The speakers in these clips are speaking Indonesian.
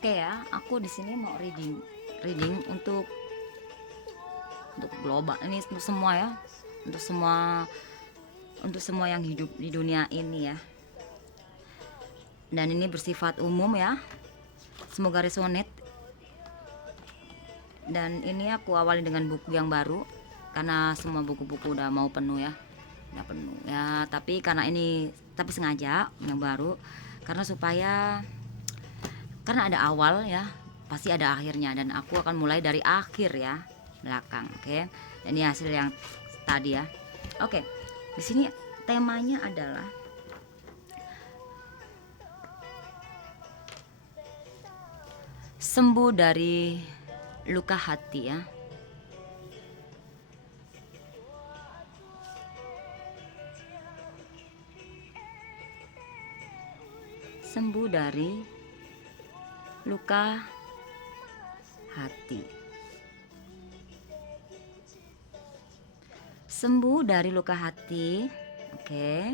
Oke ya, aku di sini mau reading untuk global ini, untuk semua ya, untuk semua untuk semua yang hidup di dunia ini ya. Dan ini bersifat umum ya. Semoga resonate. Dan ini aku awali dengan buku yang baru karena semua buku-buku udah mau penuh ya. Udah penuh ya, tapi sengaja yang baru karena karena ada awal ya, pasti ada akhirnya, dan aku akan mulai dari akhir ya, belakang. Oke. Dan ini hasil yang tadi ya. Oke. Di sini temanya adalah sembuh dari luka hati ya. Sembuh dari luka hati. Sembuh dari luka hati. Oke.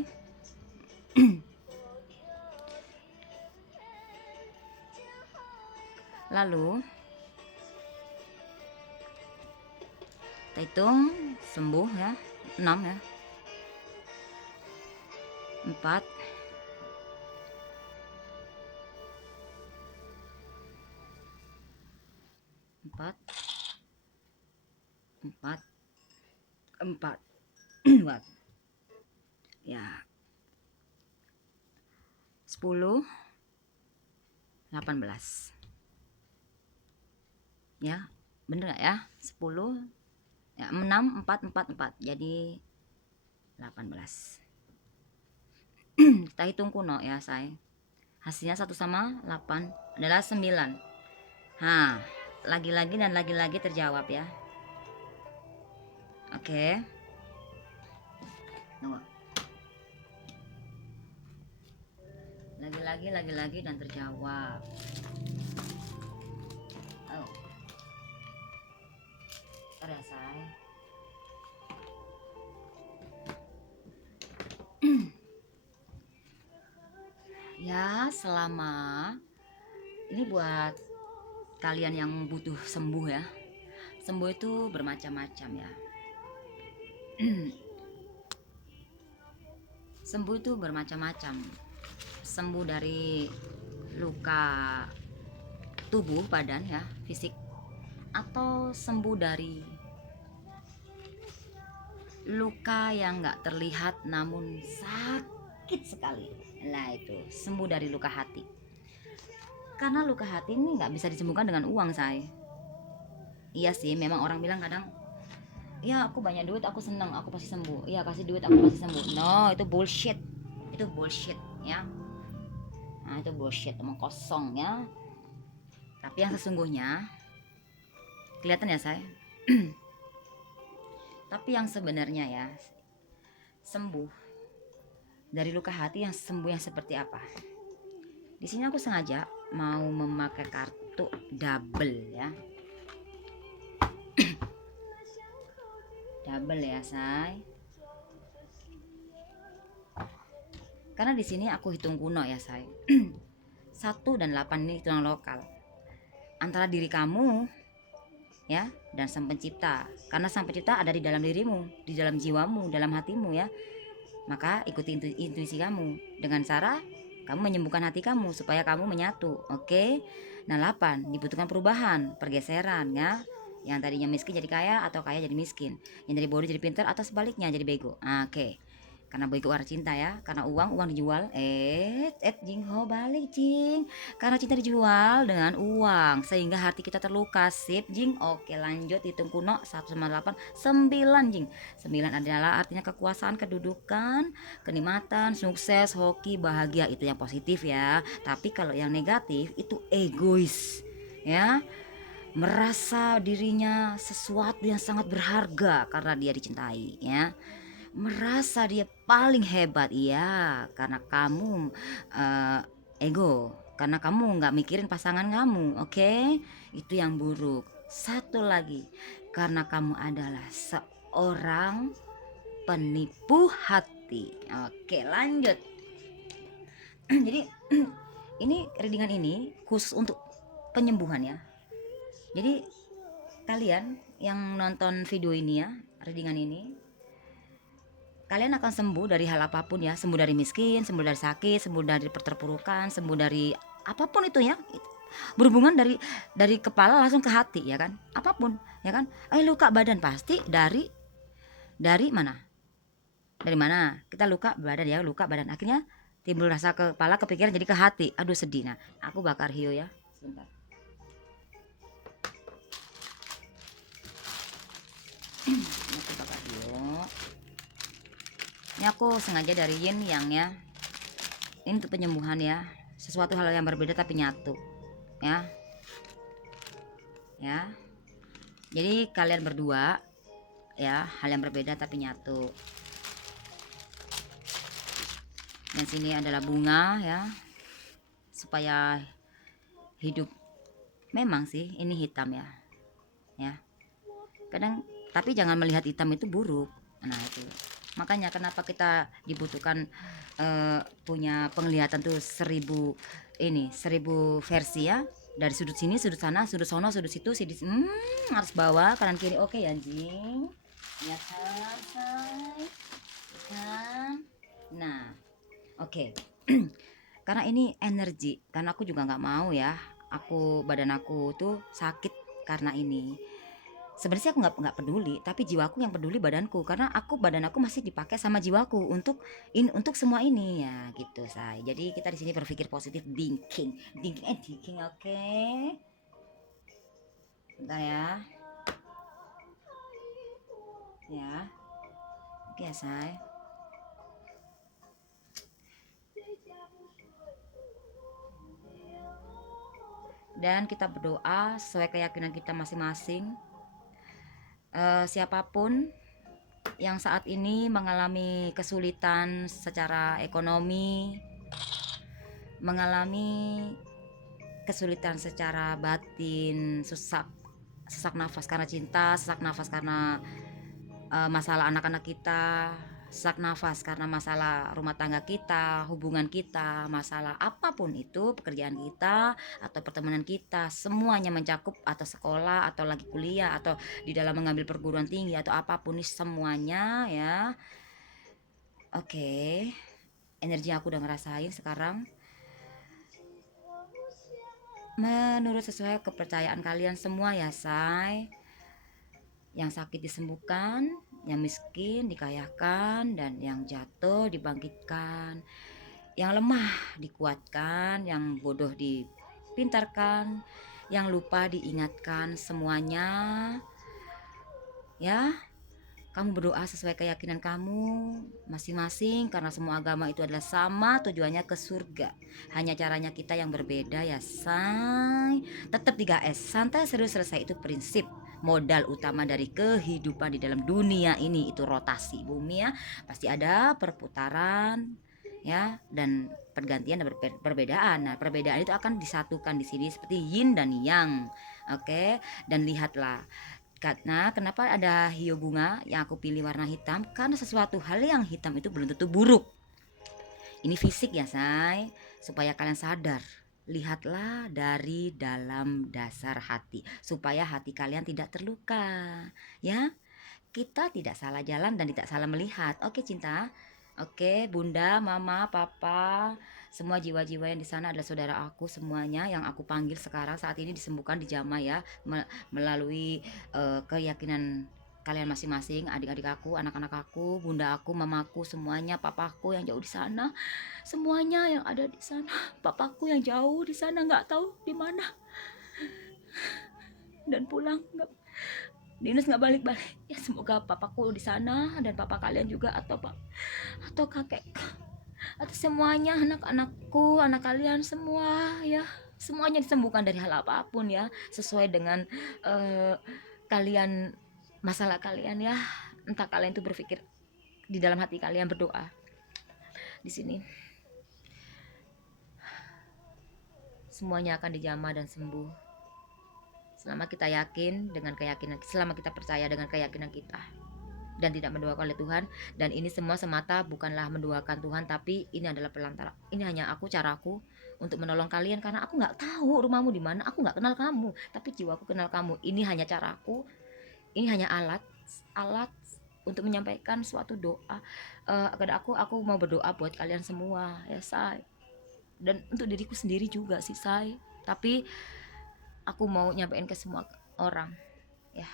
Lalu kita hitung sembuh ya. 6 ya. 4, 4, 4, 4. Buat ya 10, 18 ya, bener gak ya? 10 ya, 6, 4, 4, 4 jadi 18. Kita hitung kuno ya say. Hasilnya 1 sama 8 adalah 9. Nah, lagi-lagi dan lagi-lagi terjawab ya. Oke. Tunggu. Lagi-lagi dan terjawab. Oh. Ntar ya say. Ya, selama ini buat kalian yang butuh sembuh ya. Sembuh itu bermacam-macam ya. Sembuh itu bermacam-macam. Sembuh dari luka tubuh badan ya, fisik, atau sembuh dari luka yang nggak terlihat namun sakit sekali. Nah itu sembuh dari luka hati. Karena luka hati ini nggak bisa disembuhkan dengan uang say. Iya sih, memang orang bilang kadang, ya aku banyak duit aku seneng aku pasti sembuh, iya kasih duit aku pasti sembuh. No, itu bullshit. Itu bullshit ya. Nah itu bullshit, emang kosong ya. Tapi yang sesungguhnya kelihatan ya saya. Tapi yang sebenarnya ya, sembuh dari luka hati yang sembuh yang seperti apa? Di sini aku sengaja mau memakai kartu double ya. Double ya say. Karena di sini aku hitung kuno ya say. 1 dan 8 ini hitungan lokal antara diri kamu ya dan sang pencipta. Karena sang pencipta ada di dalam dirimu, di dalam jiwamu, dalam hatimu ya. Maka ikuti intuisi kamu dengan cara kamu menyembuhkan hati kamu supaya kamu menyatu. Oke. Nah 8 dibutuhkan perubahan, pergeseran ya. Yang tadinya miskin jadi kaya atau kaya jadi miskin. Yang dari bodoh jadi pintar atau sebaliknya jadi bego. Oke. Karena bego arah cinta ya. Karena uang dijual. Jing ho balik jing. Karena cinta dijual dengan uang sehingga hati kita terluka. Sip jing. Oke lanjut hitung kuno 1 sama 8 9 jing. 9 adalah artinya kekuasaan, kedudukan, kenikmatan, sukses, hoki, bahagia. Itu yang positif ya. Tapi kalau yang negatif itu egois ya, merasa dirinya sesuatu yang sangat berharga karena dia dicintai ya, merasa dia paling hebat ya karena kamu ego, karena kamu nggak mikirin pasangan kamu. Oke. Itu yang buruk. Satu lagi, karena kamu adalah seorang penipu hati. Oke lanjut. Jadi ini readingan ini khusus untuk penyembuhan ya. Jadi kalian yang nonton video ini ya, readingan ini, kalian akan sembuh dari hal apapun ya, sembuh dari miskin, sembuh dari sakit, sembuh dari perterpurukan, sembuh dari apapun itu ya, berhubungan dari kepala langsung ke hati ya kan, apapun ya kan. Luka badan pasti dari mana, kita luka badan ya, luka badan akhirnya timbul rasa kepala, kepikiran, jadi ke hati. Aduh sedih. Nah, aku bakar hiu ya sebentar. Ini aku bakar hiu. Ini aku sengaja dari yin yang ya, ini untuk penyembuhan ya, sesuatu hal yang berbeda tapi nyatu ya. Jadi kalian berdua ya, hal yang berbeda tapi nyatu. Dan sini adalah bunga ya, supaya hidup. Memang sih ini hitam ya kadang, tapi jangan melihat hitam itu buruk. Nah itu makanya kenapa kita dibutuhkan punya penglihatan tuh 1000 versi ya, dari sudut sini, sudut sana, sudut sono, sudut situ, harus bawah, kanan kiri. Oke ya anjing ya kan. Nah oke. Karena ini energi, karena aku juga nggak mau ya, badan aku tuh sakit karena ini. Sebenarnya aku nggak peduli, tapi jiwaku yang peduli badanku, karena badan aku masih dipakai sama jiwaku untuk semua ini ya gitu say. Jadi kita di sini berpikir positif, thinking, oke. Bentar ya, oke ya say. Dan kita berdoa sesuai keyakinan kita masing-masing. Siapapun yang saat ini mengalami kesulitan secara ekonomi, mengalami kesulitan secara batin, sesak nafas karena cinta, sesak nafas karena masalah anak-anak kita, sesak nafas karena masalah rumah tangga kita, hubungan kita, masalah apapun itu, pekerjaan kita atau pertemanan kita, semuanya mencakup, atau sekolah atau lagi kuliah atau di dalam mengambil perguruan tinggi atau apapun ini semuanya ya. Oke. Energi aku udah ngerasain sekarang. Menurut sesuai kepercayaan kalian semua ya say. Yang sakit disembuhkan, yang miskin dikayakan, dan yang jatuh dibangkitkan, yang lemah dikuatkan, yang bodoh dipintarkan, yang lupa diingatkan. Semuanya ya, kamu berdoa sesuai keyakinan kamu masing-masing, karena semua agama itu adalah sama, tujuannya ke surga. Hanya caranya kita yang berbeda ya say. Tetap 3S, santai serius selesai, itu prinsip modal utama dari kehidupan di dalam dunia ini. Itu rotasi bumi ya, pasti ada perputaran ya, dan pergantian dan perbedaan. Nah perbedaan itu akan disatukan di sini seperti yin dan yang. Oke. Dan lihatlah, karena kenapa ada hiu bunga yang aku pilih warna hitam, karena sesuatu hal yang hitam itu belum tentu buruk. Ini fisik ya say, supaya kalian sadar. Lihatlah dari dalam dasar hati, supaya hati kalian tidak terluka ya. Kita tidak salah jalan dan tidak salah melihat. Oke cinta, oke bunda, mama, papa, semua jiwa-jiwa yang di sana adalah saudara aku semuanya, yang aku panggil sekarang saat ini disembuhkan, dijamah ya, melalui keyakinan kalian masing-masing, adik-adik aku, anak-anak aku, bunda aku, mamaku, semuanya, papaku yang jauh di sana, semuanya yang ada di sana, papaku yang jauh di sana nggak tahu di mana, dan pulang nggak, dinas nggak balik-balik ya. Semoga papaku di sana dan papa kalian juga, atau kakek, atau semuanya, anak-anakku, anak kalian semua ya, semuanya disembuhkan dari hal apapun ya, sesuai dengan kalian, masalah kalian ya. Entah kalian itu berpikir di dalam hati kalian, berdoa di sini, semuanya akan dijamah dan sembuh selama kita yakin dengan keyakinan, selama kita percaya dengan keyakinan kita. dan tidak mendoakan oleh Tuhan. Dan ini semua semata bukanlah mendoakan Tuhan, tapi ini adalah perantara. Ini hanya caraku untuk menolong kalian, karena aku nggak tahu rumahmu di mana, aku nggak kenal kamu, tapi jiwaku kenal kamu. Ini hanya caraku, ini hanya alat untuk menyampaikan suatu doa kepada aku mau berdoa buat kalian semua ya say, dan untuk diriku sendiri juga sih say, tapi aku mau nyampein ke semua orang ya,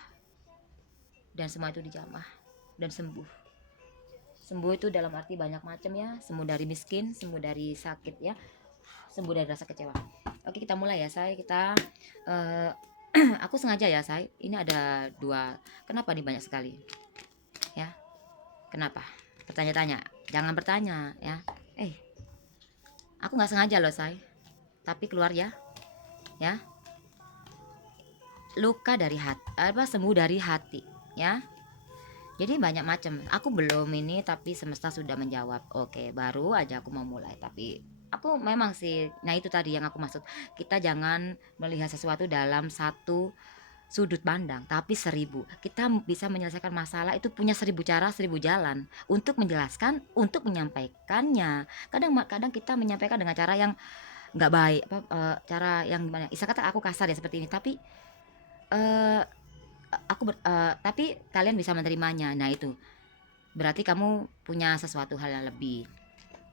dan semua itu dijamah dan sembuh. Sembuh itu dalam arti banyak macam ya, sembuh dari miskin, sembuh dari sakit ya, sembuh dari rasa kecewa. Oke, kita mulai ya say, kita aku sengaja ya say, ini ada 2. Kenapa nih banyak sekali ya, kenapa, bertanya-tanya, jangan bertanya ya. Aku nggak sengaja loh say, tapi keluar ya, ya. Luka dari hati, sembuh dari hati ya. Jadi banyak macam. Aku belum ini, tapi semesta sudah menjawab. Oke, baru aja aku mau mulai. Tapi aku memang sih, nah itu tadi yang aku maksud. Kita jangan melihat sesuatu dalam satu sudut pandang, tapi 1000. Kita bisa menyelesaikan masalah itu punya 1000 cara, 1000 jalan untuk menjelaskan, untuk menyampaikannya. Kadang kita menyampaikan dengan cara yang nggak baik, cara yang gimana? Isa kata aku kasar ya seperti ini, tapi eh, tapi kalian bisa menerimanya. Nah itu berarti kamu punya sesuatu hal yang lebih.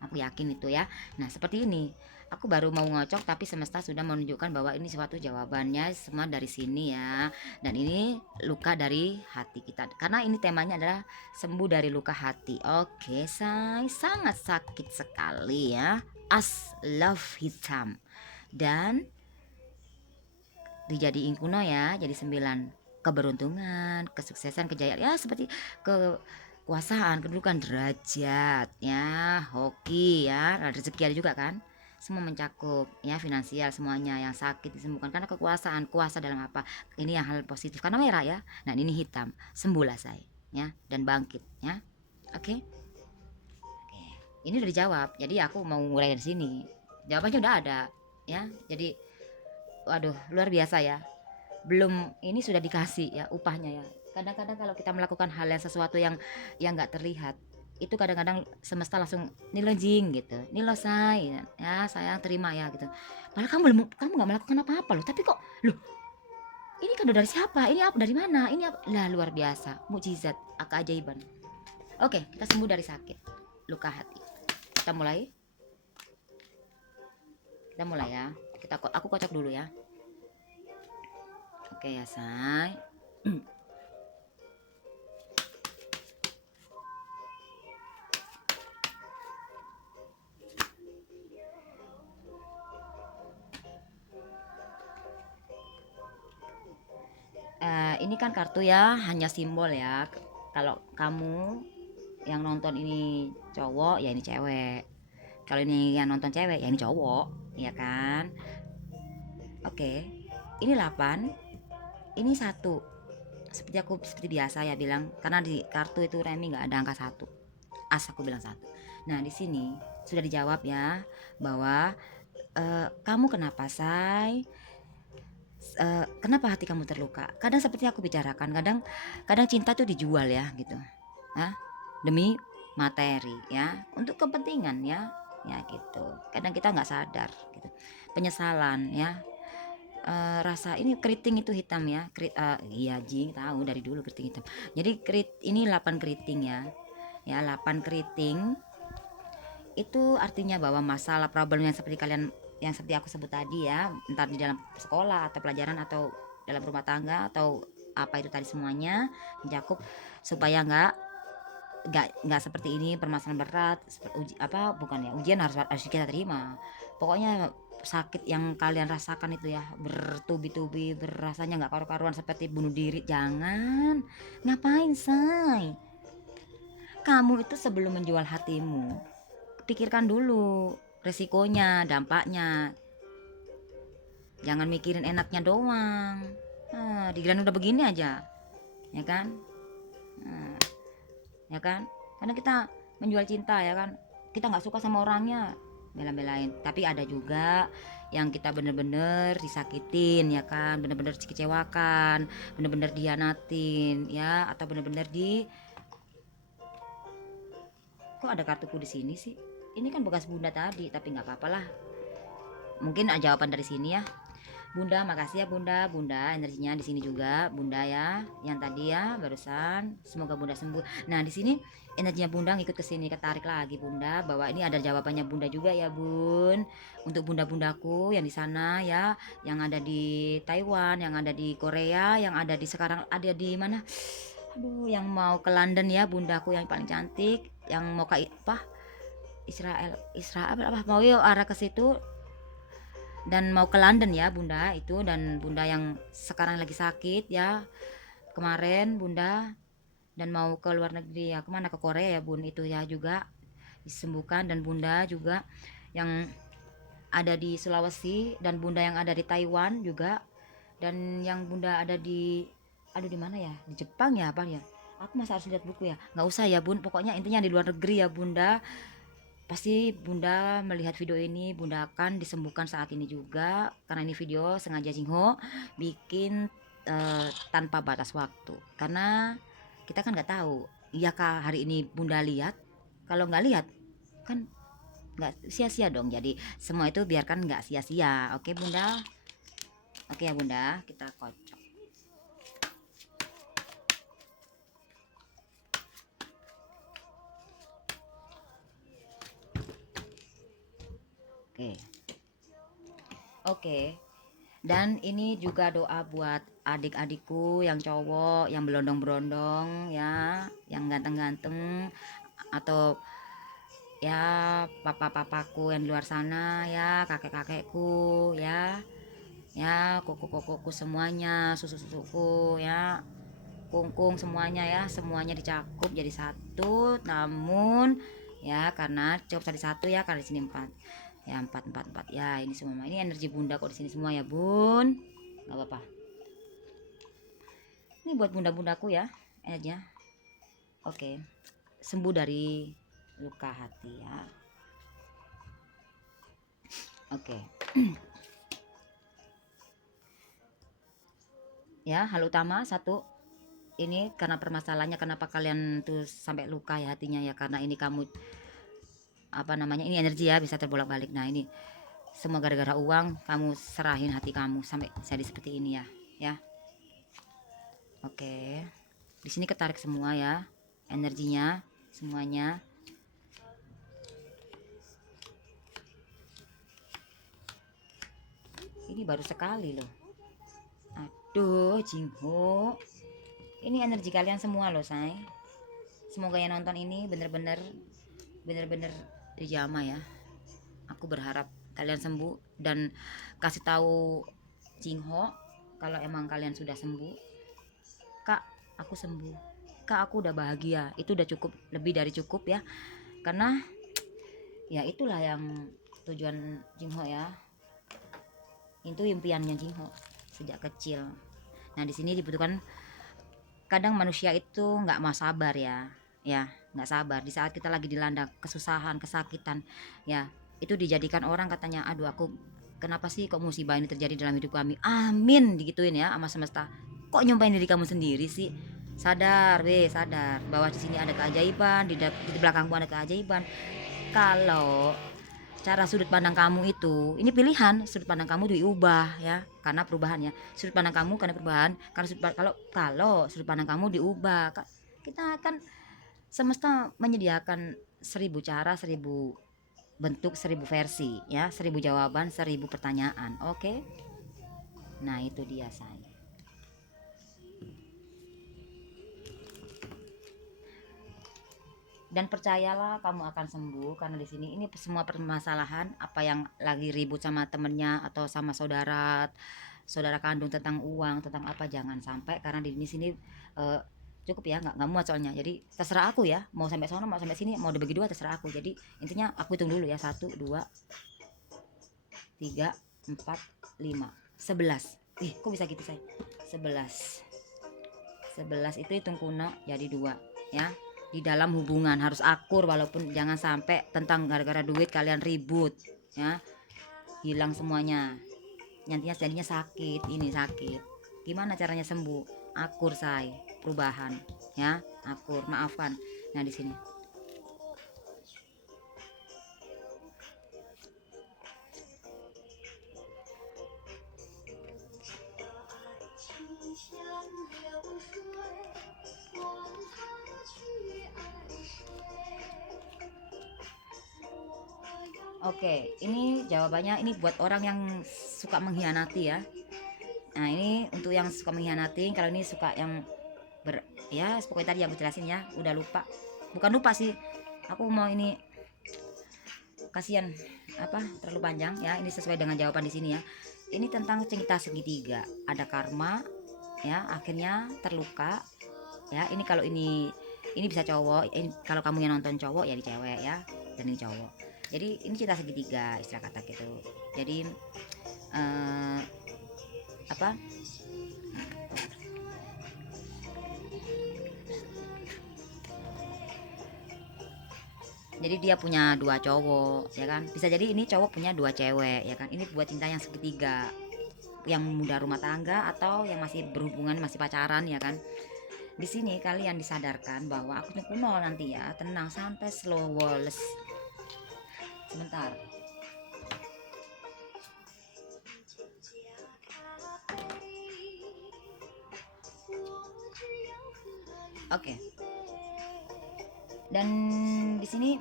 Aku yakin itu ya. Nah seperti ini. Aku baru mau ngocok, tapi semesta sudah menunjukkan bahwa ini suatu jawabannya semua dari sini ya. Dan ini luka dari hati kita. Karena ini temanya adalah sembuh dari luka hati. Oke, say, sangat sakit sekali ya. As love hitam. Dan dijadiin kuno ya, jadi 9. Keberuntungan, kesuksesan, kejayaan ya, seperti kekuasaan, kedudukan, derajat ya, hoki ya, rezeki ada juga kan, semua mencakup ya, finansial, semuanya. Yang sakit disembuhkan karena kekuasaan. Kuasa dalam apa, ini yang hal positif karena merah ya. Nah ini hitam, sembuhlah saya ya, dan bangkit ya. Oke. Oke, ini udah dijawab, jadi aku mau mulai dari sini. Jawabannya udah ada ya, jadi waduh luar biasa ya. Belum ini sudah dikasih ya upahnya ya. Kadang-kadang kalau kita melakukan hal yang sesuatu yang nggak terlihat, itu kadang-kadang semesta langsung nilojing gitu, nilosai ya, sayang terima ya gitu. Padahal kamu nggak melakukan apa-apa loh, tapi kok loh, ini kado dari siapa, ini apa, dari mana, ini apa lah, luar biasa, mukjizat, keajaiban. Oke, kita sembuh dari sakit, luka hati. Kita mulai, ya. Aku kocok dulu ya. Oke ya say. Ini kan kartu ya, hanya simbol ya. Kalau kamu yang nonton ini cowok, ya ini cewek. Kalau ini yang nonton cewek, ya ini cowok, ya kan? Oke, ini 8, ini 1. Seperti biasa ya bilang, karena di kartu itu Remi nggak ada angka 1. As aku bilang 1. Nah di sini sudah dijawab ya, bahwa kamu kenapa say? Kenapa hati kamu terluka? Kadang seperti aku bicarakan, kadang cinta tuh dijual ya gitu, demi materi ya, untuk kepentingan ya, gitu. Kadang kita nggak sadar gitu. Penyesalan ya, rasa ini keriting itu hitam ya, iya jing tahu dari dulu keriting hitam. Jadi ini 8 keriting ya, 8 keriting itu artinya bahwa masalah problem yang seperti yang seperti aku sebut tadi ya, entar di dalam sekolah atau pelajaran atau dalam rumah tangga atau apa itu tadi, semuanya mencakup supaya nggak seperti ini, permasalahan berat bukan ya, ujian harus kita terima. Pokoknya sakit yang kalian rasakan itu ya, bertubi-tubi, berasanya nggak karu-karuan seperti bunuh diri, jangan. Ngapain say? Kamu itu sebelum menjual hatimu, pikirkan dulu resikonya, dampaknya. Jangan mikirin enaknya doang. Dibilang udah begini aja, ya kan? Ya kan? Karena kita menjual cinta ya kan. Kita nggak suka sama orangnya, bela-belain. Tapi ada juga yang kita bener-bener disakitin ya kan, bener-bener dikecewakan, bener-bener dihianatin ya, atau bener-bener Kok ada kartuku di sini sih? Ini kan bekas bunda tadi, tapi nggak apa-apa lah. Mungkin jawaban dari sini ya. Bunda, makasih ya Bunda. Bunda energinya di sini juga, Bunda ya. Yang tadi ya barusan, semoga Bunda sembuh. Nah, di sini energinya Bunda ngikut ke sini, ketarik lagi Bunda, bahwa ini ada jawabannya Bunda juga ya, Bun. Untuk bunda-bundaku yang di sana ya, yang ada di Taiwan, yang ada di Korea, yang ada di sekarang ada di mana? Aduh, yang mau ke London ya, bundaku yang paling cantik, yang mau ke apa? Israel apa mau yuk arah ke situ, dan mau ke London ya Bunda itu, dan Bunda yang sekarang lagi sakit ya kemarin Bunda, dan mau ke luar negeri ya, kemana, ke Korea ya Bun, itu ya juga disembuhkan. Dan Bunda juga yang ada di Sulawesi, dan Bunda yang ada di Taiwan juga, dan yang Bunda ada di, aduh di mana ya, di Jepang ya apa ya, aku masa harus lihat buku ya, nggak usah ya Bun, pokoknya intinya di luar negeri ya Bunda. Pasti Bunda melihat video ini, Bunda akan disembuhkan saat ini juga, karena ini video sengaja Jingho bikin tanpa batas waktu, karena kita kan nggak tahu iya kah hari ini Bunda lihat. Kalau nggak lihat kan nggak sia-sia dong, jadi semua itu biarkan nggak sia-sia. Oke Bunda, oke ya Bunda, kita kocok. Oke, oke. Dan ini juga doa buat adik-adikku yang cowok, yang berondong-berondong ya, yang ganteng-ganteng, atau ya papa-papaku yang di luar sana ya, kakek-kakekku ya, ya koko-kokoku semuanya, susu-susuku ya, kungkung semuanya ya, semuanya dicakup jadi satu. Namun ya karena cukup tadi satu ya, karena di sini empat ya, empat ya, ini semua ini energi Bunda kok di sini semua ya Bun, nggak apa-apa. Ini buat bunda-bundaku ya aja. Oke, sembuh dari luka hati ya. Oke. Ya, hal utama satu, ini karena permasalahannya kenapa kalian tuh sampai luka ya hatinya ya, karena ini kamu apa namanya, ini energi ya bisa terbolak-balik. Nah ini semua gara-gara uang, kamu serahin hati kamu sampai jadi seperti ini ya, ya. Oke, di sini ketarik semua ya energinya semuanya. Ini baru sekali loh. Aduh, Jingho, ini energi kalian semua loh say. Semoga yang nonton ini bener-bener dijama ya. Aku berharap kalian sembuh, dan kasih tahu Jingho kalau emang kalian sudah sembuh. Kak, aku sembuh. Kak, aku udah bahagia. Itu udah cukup, lebih dari cukup ya. Karena ya itulah yang tujuan Jingho ya. Itu impiannya Jingho sejak kecil. Nah, di sini dibutuhkan, kadang manusia itu nggak mau sabar ya, nggak sabar di saat kita lagi dilanda kesusahan, kesakitan ya, itu dijadikan orang katanya, aduh aku kenapa sih kok musibah ini terjadi dalam hidup kami, amin digituin ya sama semesta. Kok nyumpahin diri kamu sendiri sih? Sadar, sadar bahwa di sini ada keajaiban, di belakangmu ada keajaiban. Kalau cara sudut pandang kamu itu, ini pilihan, sudut pandang kamu diubah ya, karena perubahan ya, sudut pandang kamu karena perubahan, karena kalau sudut pandang kamu diubah, kita akan, semesta menyediakan 1000 cara, 1000 bentuk, 1000 versi ya, 1000 jawaban, 1000 pertanyaan. Oke, nah itu dia saya. Dan percayalah kamu akan sembuh, karena di sini ini semua permasalahan apa yang lagi ribut sama temennya atau sama saudara kandung tentang uang, tentang apa, jangan sampai, karena di sini cukup ya, nggak muat soalnya. Jadi terserah aku ya, mau sampai sana mau sampai sini, mau dibagi dua terserah aku. Jadi intinya aku hitung dulu ya, 1 2 3 4 5 11. Kok bisa gitu saya? 11 itu hitung kuno jadi 2 ya. Di dalam hubungan harus akur, walaupun jangan sampai tentang gara-gara duit kalian ribut ya, hilang semuanya, nantinya jadinya sakit, ini sakit. Gimana caranya sembuh? Akur say, perubahan ya, akur, maafkan. Nah di sini Oke, ini jawabannya ini buat orang yang suka mengkhianati ya. Nah, ini untuk yang suka mengkhianati. Kalau ini suka yang ya pokoknya tadi yang aku jelasin ya, udah lupa. Bukan lupa sih. Aku mau ini kasihan apa terlalu panjang ya. Ini sesuai dengan jawaban di sini ya. Ini tentang cerita segitiga. Ada karma ya, akhirnya terluka ya. Ini kalau ini bisa cowok. Kalau kamu yang nonton cowok ya di cewek ya, dan ini cowok. Jadi ini cerita segitiga istilah kata gitu. Jadi apa jadi dia punya dua cowok ya kan, bisa jadi ini cowok punya dua cewek ya kan. Ini buat cinta yang segitiga, yang muda rumah tangga atau yang masih berhubungan, masih pacaran ya kan. Di sini kalian disadarkan bahwa aku kuno nanti ya, tenang, santai, slow walls. Sebentar. Oke. Dan di sini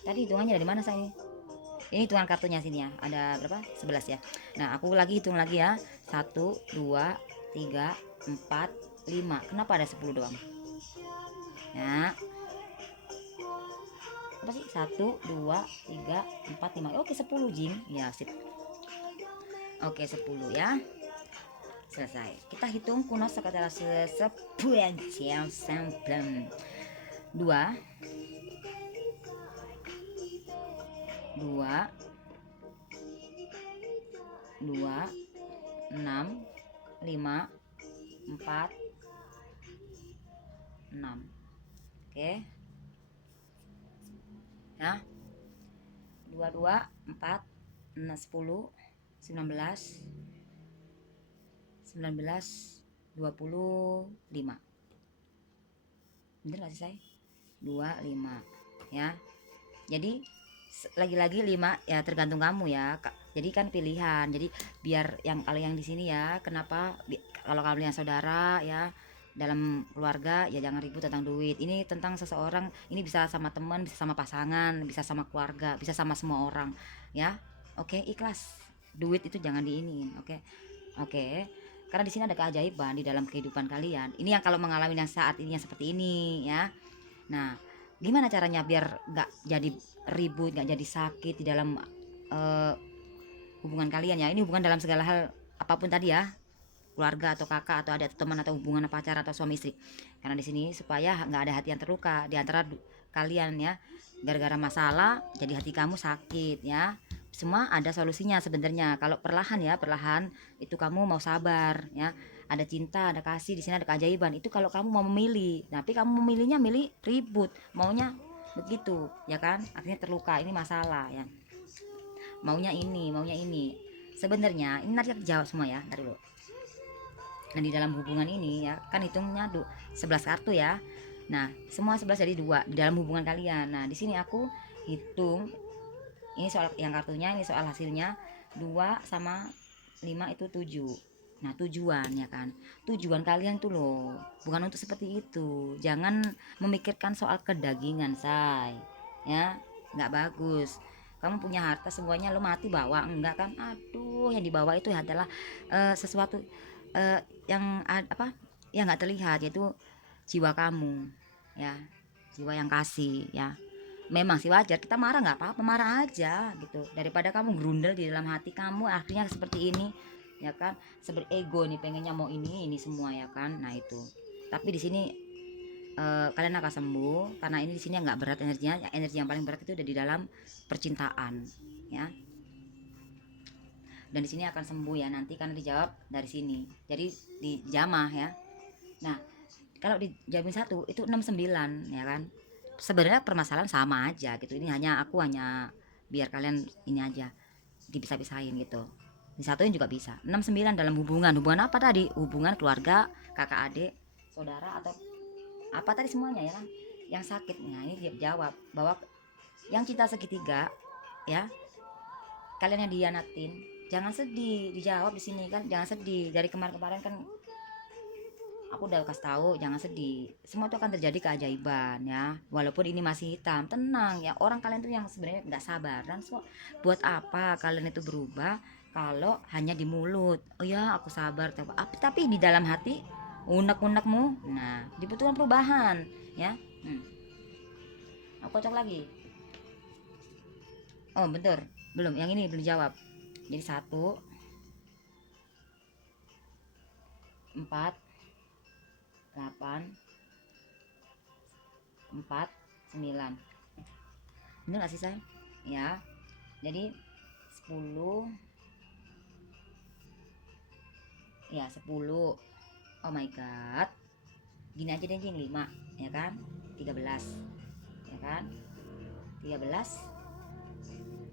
tadi hitungannya dari mana saya? Ini hitungan kartunya sini ya. Ada berapa? 11 ya. Nah, aku lagi hitung lagi ya. 1 2 3 4 5. Kenapa ada 10 doang? Nah, apa sih? 1 2 3 4 5. Oke, 10 jing. Ya, sip. Oke, 10 ya. Selesai. Kita hitung kuno sekadar sebulan jam sembilan 2 2 2 6 5 4 6. Oke ya, 2 2 4 6 10 19 25. Bener gak sih saya? 25 ya. Jadi lagi-lagi 5 ya, tergantung kamu ya. Jadi kan pilihan. Jadi biar yang kalau yang di sini ya, kenapa kalau kalian saudara ya, dalam keluarga ya jangan ribut tentang duit. Ini tentang seseorang, ini bisa sama teman, bisa sama pasangan, bisa sama keluarga, bisa sama semua orang ya. Oke, ikhlas. Duit itu jangan diinin, oke. Oke. Karena di sini ada keajaiban di dalam kehidupan kalian. Ini yang kalau mengalami yang saat ini yang seperti ini ya. Nah, gimana caranya biar nggak jadi ribut, nggak jadi sakit di dalam eh, hubungan kalian ya. Ini hubungan dalam segala hal apapun tadi ya, keluarga atau kakak atau ada teman atau hubungan pacar atau suami istri. Karena di sini supaya nggak ada hati yang terluka di antara kalian ya. Gara-gara masalah jadi hati kamu sakit ya. Semua ada solusinya sebenarnya. Kalau perlahan ya, perlahan itu kamu mau sabar ya. Ada cinta, ada kasih, di sini ada keajaiban. Itu kalau kamu mau memilih. Tapi kamu memilihnya milih ribut, maunya begitu ya kan. Akhirnya terluka, ini masalah ya. Maunya ini, maunya ini. Sebenarnya ini nanti jawab semua ya, ntar dulu. Nah, di dalam hubungan ini ya, kan hitungnya 11 kartu ya. Nah, semua 11 jadi 2 di dalam hubungan kalian. Nah, di sini aku hitung ini soal yang kartunya, ini soal hasilnya. 2 sama 5 itu 7. Nah, tujuan ya kan. Tujuan kalian tuh loh, bukan untuk seperti itu. Jangan memikirkan soal kedagingan, say. Ya, nggak bagus. Kamu punya harta semuanya lo mati bawa, enggak kan? Aduh, yang dibawa itu adalah sesuatu yang apa? Yang nggak terlihat, yaitu jiwa kamu. Ya, jiwa yang kasih ya. Memang sih wajar kita marah, nggak apa-apa, marah aja gitu, daripada kamu grundel di dalam hati kamu akhirnya seperti ini ya kan, seperti ego nih pengennya mau ini semua ya kan. Nah itu, tapi di sini kalian akan sembuh karena ini di sini nggak berat energinya. Energi yang paling berat itu udah di dalam percintaan ya, dan di sini akan sembuh ya nanti karena dijawab dari sini, jadi dijamah ya. Nah, kalau di jamin satu itu 69 ya kan, sebenarnya permasalahan sama aja gitu. Ini hanya aku hanya biar kalian ini aja dipisah-pisahin gitu. Disatuin juga bisa. 69 dalam hubungan apa tadi? Hubungan keluarga, kakak adik, saudara, atau apa tadi semuanya ya kan. Yang sakit. Nah, ini dia jawab bahwa yang cinta segitiga ya, kalian yang dianatin, jangan sedih. Dijawab di sini kan, jangan sedih. Dari kemarin-kemarin kan aku udah kasih tahu jangan sedih, semua itu akan terjadi keajaiban ya, walaupun ini masih hitam, tenang ya. Orang kalian tuh yang sebenarnya nggak sabaran, so buat apa kalian itu berubah kalau hanya di mulut, oh ya aku sabar, tapi di dalam hati unek-unekmu. Nah, dibutuhkan perubahan ya. Aku cocok lagi. Oh bentar, belum, yang ini belum dijawab. Jadi 1, 4, 8, 4, 9. Bener gak sih saya? Ya. Jadi 10. Ya 10. Oh my god. Gini aja deh jing, 5 ya kan? 13 ya kan? 13,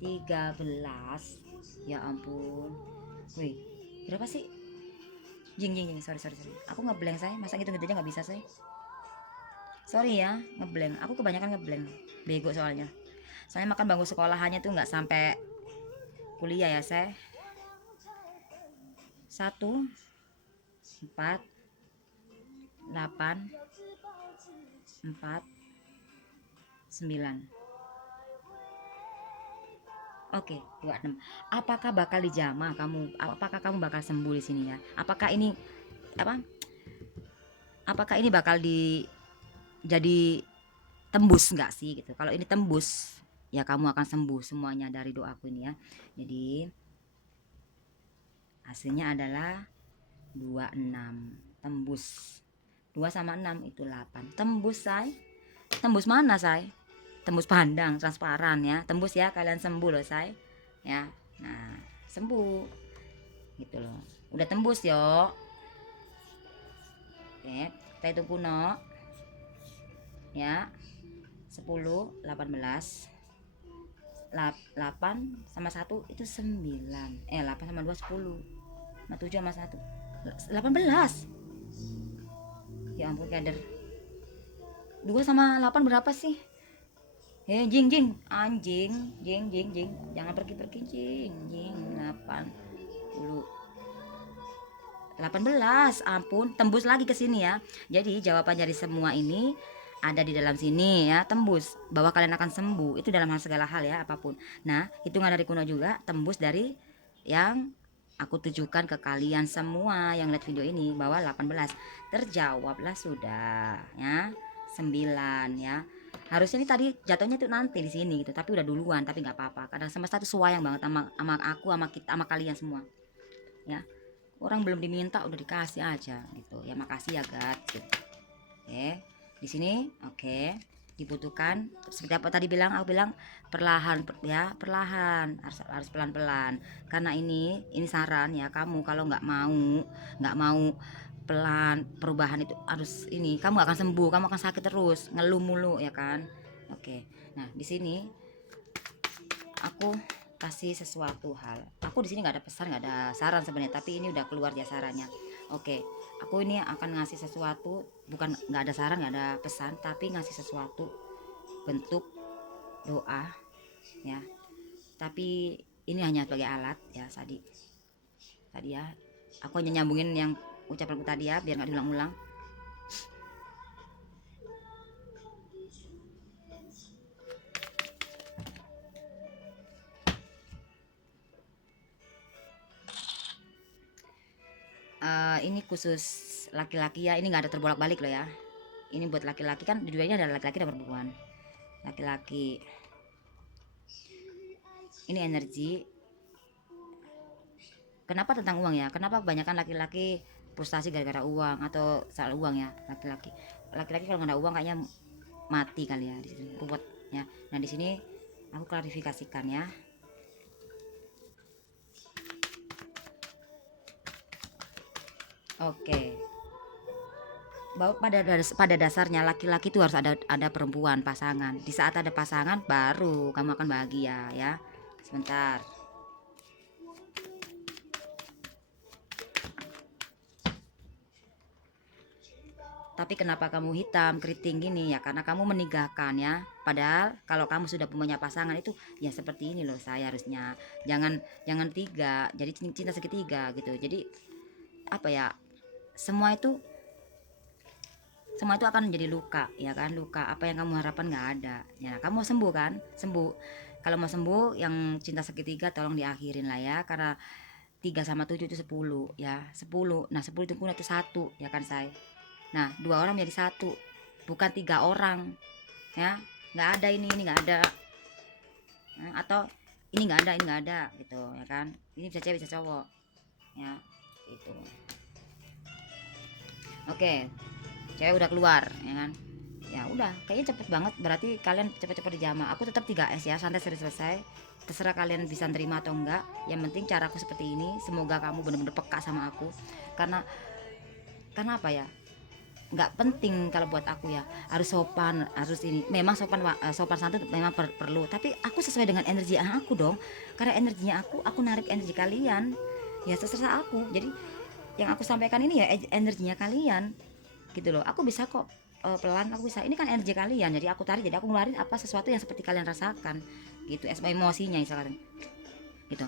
13. Ya ampun. Wih, berapa sih? Jing jing jing, sorry sorry sorry. Aku ngeblank saya, masa gitu-gitu aja nggak bisa saya. Sorry ya, ngeblank. Aku kebanyakan ngeblank. Bego soalnya. Saya makan bangku sekolahannya tuh nggak sampai kuliah ya saya. 1, 4, 8, 4, 9. Oke, 26. Apakah bakal dijamah kamu? Apakah kamu bakal sembuh di sini ya? Apakah ini apa? Apakah ini bakal jadi tembus nggak sih gitu? Kalau ini tembus, ya kamu akan sembuh semuanya dari doaku ini ya. Jadi hasilnya adalah 26, tembus. 2 sama 6 itu 8. Tembus, say. Tembus mana, say? Tembus pandang, transparan ya. Tembus ya, kalian sembuh loh, say. Ya. Nah, sembuh. Gitu loh. Udah tembus, yo. Oke, kita hitung kuno. Ya. 10, 18. 8 sama 1 itu 9. 8 sama 2 10. Sama 7 sama 1 18. Ya ampun, kader. 2 sama 8 berapa sih? Jing jing, anjing, jing jing jing, jangan pergi-pergi jing, jing 80. 18, ampun, tembus lagi ke sini ya. Jadi jawaban dari semua ini ada di dalam sini ya, tembus bahwa kalian akan sembuh itu dalam hal segala hal ya, apapun. Nah, hitungan dari kuno juga tembus dari yang aku tujukan ke kalian semua yang lihat video ini bahwa 18 terjawablah sudah ya. 9 ya. Harusnya ini tadi jatuhnya tuh nanti di sini gitu, tapi udah duluan, tapi nggak apa-apa. Kadang semesta tuh sayang banget sama aku, sama kita, sama kalian semua. Ya. Orang belum diminta udah dikasih aja gitu. Ya makasih ya God gitu. Oke. Di sini oke. Dibutuhkan seperti apa tadi bilang, aku bilang perlahan ya, perlahan, harus pelan-pelan. Karena ini saran ya, kamu kalau nggak mau pelan, perubahan itu harus ini, kamu akan sembuh, kamu akan sakit terus, ngeluh mulu ya kan. Oke, nah di sini aku kasih sesuatu hal. Aku di sini nggak ada pesan, nggak ada saran sebenarnya, tapi ini udah keluar ya sarannya. Oke, aku ini akan ngasih sesuatu, bukan nggak ada saran, nggak ada pesan, tapi ngasih sesuatu bentuk doa ya. Tapi ini hanya sebagai alat ya tadi ya. Aku hanya nyambungin yang ucapanku tadi ya, biar nggak diulang-ulang. Ini khusus laki-laki ya, ini nggak ada terbolak-balik loh ya. Ini buat laki-laki, kan di duanya ada laki-laki dan perempuan. Laki-laki ini energi. Kenapa tentang uang ya? Kenapa kebanyakan laki-laki frustasi gara-gara uang atau soal uang ya? Laki-laki kalau nggak ada uang kayaknya mati kali ya di sini, ruwet ya. Nah di sini aku klarifikasikan ya. Oke. Bahwa pada dasarnya laki-laki itu harus ada perempuan, pasangan. Di saat ada pasangan baru kamu akan bahagia ya. Sebentar. Tapi kenapa kamu hitam keriting gini ya? Karena kamu meninggalkan ya. Padahal kalau kamu sudah punya pasangan itu ya seperti ini loh, saya harusnya jangan tiga, jadi cinta segitiga gitu. Jadi apa ya? Semua itu semua itu akan menjadi luka, ya kan? Luka apa yang kamu harapkan nggak ada. Ya, kamu mau sembuh kan? Sembuh. Kalau mau sembuh, yang cinta segitiga tolong diakhirin lah ya, karena 3 sama 7 itu 10 ya, 10. Nah, 10 itu pun itu satu, ya kan say. Nah, 2 orang menjadi satu, bukan 3 orang ya. Nggak ada ini nggak ada. Nah, atau ini nggak ada gitu ya kan. Ini bisa cewek bisa cowok ya, itu. Oke, cewek udah keluar ya kan. Ya udah, kayaknya cepet banget, berarti kalian cepet-cepet dijamah. Aku tetap 3S ya, santai selesai. Terserah kalian bisa terima atau enggak, yang penting caraku seperti ini. Semoga kamu bener-bener peka sama aku, karena apa ya, nggak penting kalau buat aku ya harus sopan, harus ini. Memang sopan santun memang perlu, tapi aku sesuai dengan energi aku dong, karena energinya aku narik energi kalian. Ya terserah aku, jadi yang aku sampaikan ini ya energinya kalian gitu loh. Aku bisa kok pelan, aku bisa, ini kan energi kalian, jadi aku tarik, jadi aku ngeluarin apa sesuatu yang seperti kalian rasakan gitu, emosinya misalkan gitu.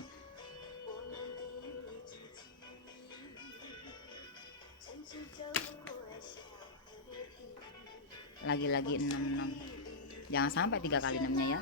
Lagi-lagi 66, jangan sampai 3 kali 6-nya ya.